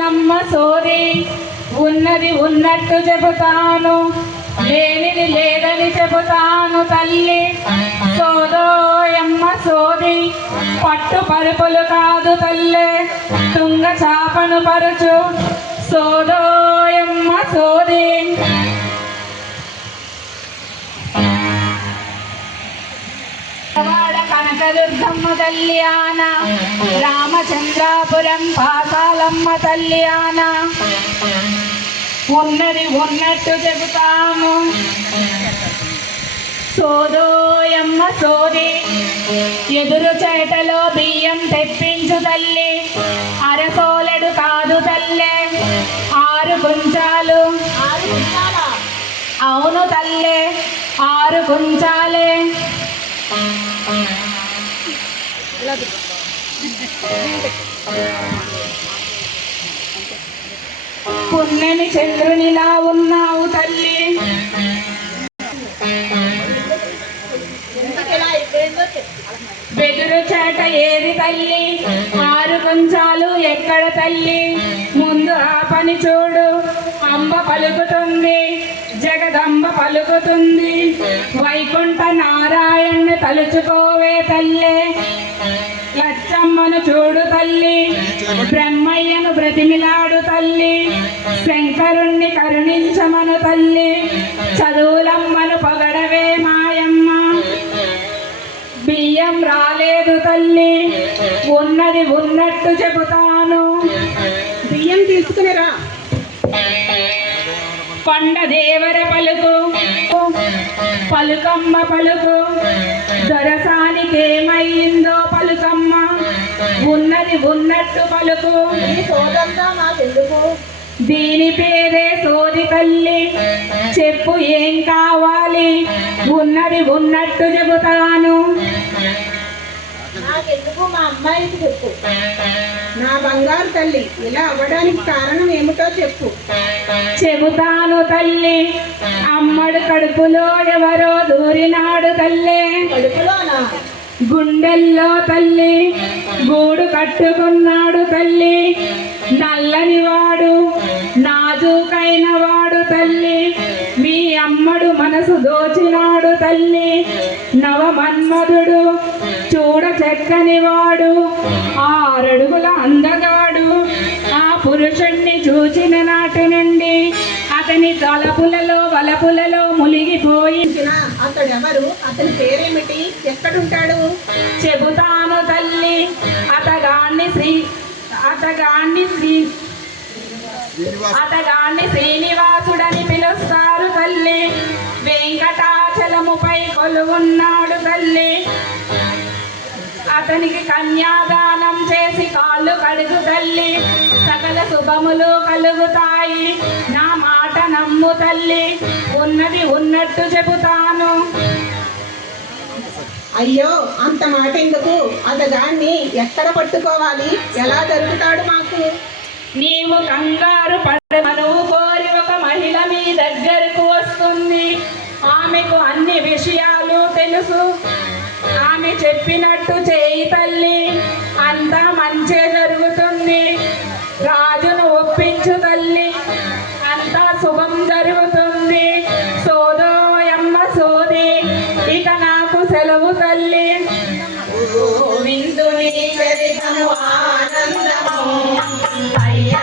నమ్మ సోది ఉన్నది ఉన్నట్టు చెబుతాను, లేనిది లేదని చెబుతాను తల్లి. సోదోయమ్మ సోది పట్టు పరుపులు కాదు తల్లే, తుంగ చాపను పరుచు సోదోయమ్మ సోది. కనకదుర్గమ్మ కళ్యాణ రామచంద్రాపురం పాతాలమ్మ కళ్యాణ. ఉన్నది ఉన్నట్టు చెబుతాము సోదోయమ్మ సోది. ఎదురు చేటలో బియ్యం తెప్పించు తల్లి, అరసోలెడు కాదు తల్లే 6 కుంచాలు. అవును తల్లే 6 కుంచాలే. పున్నమి చంద్రునిలా ఉన్నావు తల్లి, బెదురు చేట ఏది తల్లి, 6 కుంచాలు ఎక్కడ తల్లి. ముందు ఆ పని చూడు, అంబ పలుకుతుంది, జగదంబ పలుకుతుంది. వైకుంఠ నారాయణ్ణి తలుచుకోవే తల్లే. లచ్చమ్మను చూడు తల్లి, బ్రహ్మయ్యను బ్రతిమిలాడు తల్లి, శంకరుణ్ణి కరుణించమను తల్లి. చదువులమ్మను పొగడవే మాయమ్మ. బియ్యం రాలేదు తల్లి, ఉన్నది ఉన్నట్టు చెబుతాను. బియ్యం తీసుకునిరా. కొండ దేవర పలుకు, పలుకమ్మ పలుకు, దొరసానికేమైందో పలుకమ్మ. ఉన్నది ఉన్నట్టు పలుకు. దీని పేరే సోది తల్లి, చెప్పు ఏం కావాలి, ఉన్నది ఉన్నట్టు చెబుతాను. నాకెందుకు మా అమ్మాయికి చెప్పు. నా బంగారు తల్లి ఇలా అవ్వడానికి కారణం ఏమిటో చెప్పు. చెబుతాను తల్లి. అమ్మడు కడుపులో ఎవరో దూరినాడు తల్లే. కడుపులోనా? గుండెల్లో తల్లి గూడు కట్టుకున్నాడు తల్లి. నల్లని వాడు నాజూకైన వాడు తల్లి, మీ అమ్మడు మనసు దోచినాడు తల్లి. నవమన్మధుడు చూడ చక్కని వాడు, 6 అడుగుల అందగాడు. ఆ పురుషుణ్ణి చూచిన నాటి నుండి అతని తలపులలో వలపులలో మునిగిపోయి. అతడెవరు? అతని పేరేమిటి? ఎక్కడుంటాడు? చెబుతాను తల్లి. అతగాన్ని శ్రీనివాసుడని పిలుస్తారు తల్లి. వెంకటాచలముపై కొలువున్నాడు తల్లి. అతనికి కన్యాదానం చేసి కాళ్ళు కడుగు తల్లి, సకల శుభములు కలుగుతాయి. నా మాట నమ్ము తల్లి, ఉన్నది ఉన్నట్టు చెబుతాను. అయ్యో అంత మాట ఎందుకు? అతగాన్ని ఎక్కడ పట్టుకోవాలి? ఎలా దొరుకుతాడు మాకు? నీవు కంగారు పడమను కోరి ఒక మహిళ మీ దగ్గరకు వస్తుంది. ఆమెకు అన్ని విషయాలు తెలుసు. ఆమె చెప్పినట్టు చేయి తల్లి, అంతా మంచే జరుగుతుంది. రాజును ఒప్పించు తల్లి, అంతా శుభం జరుగుతుంది. సోదోయమ్మ సోది, ఇక నాకు సెలవు తల్లి. విందుని ఆనందము అయ్యా.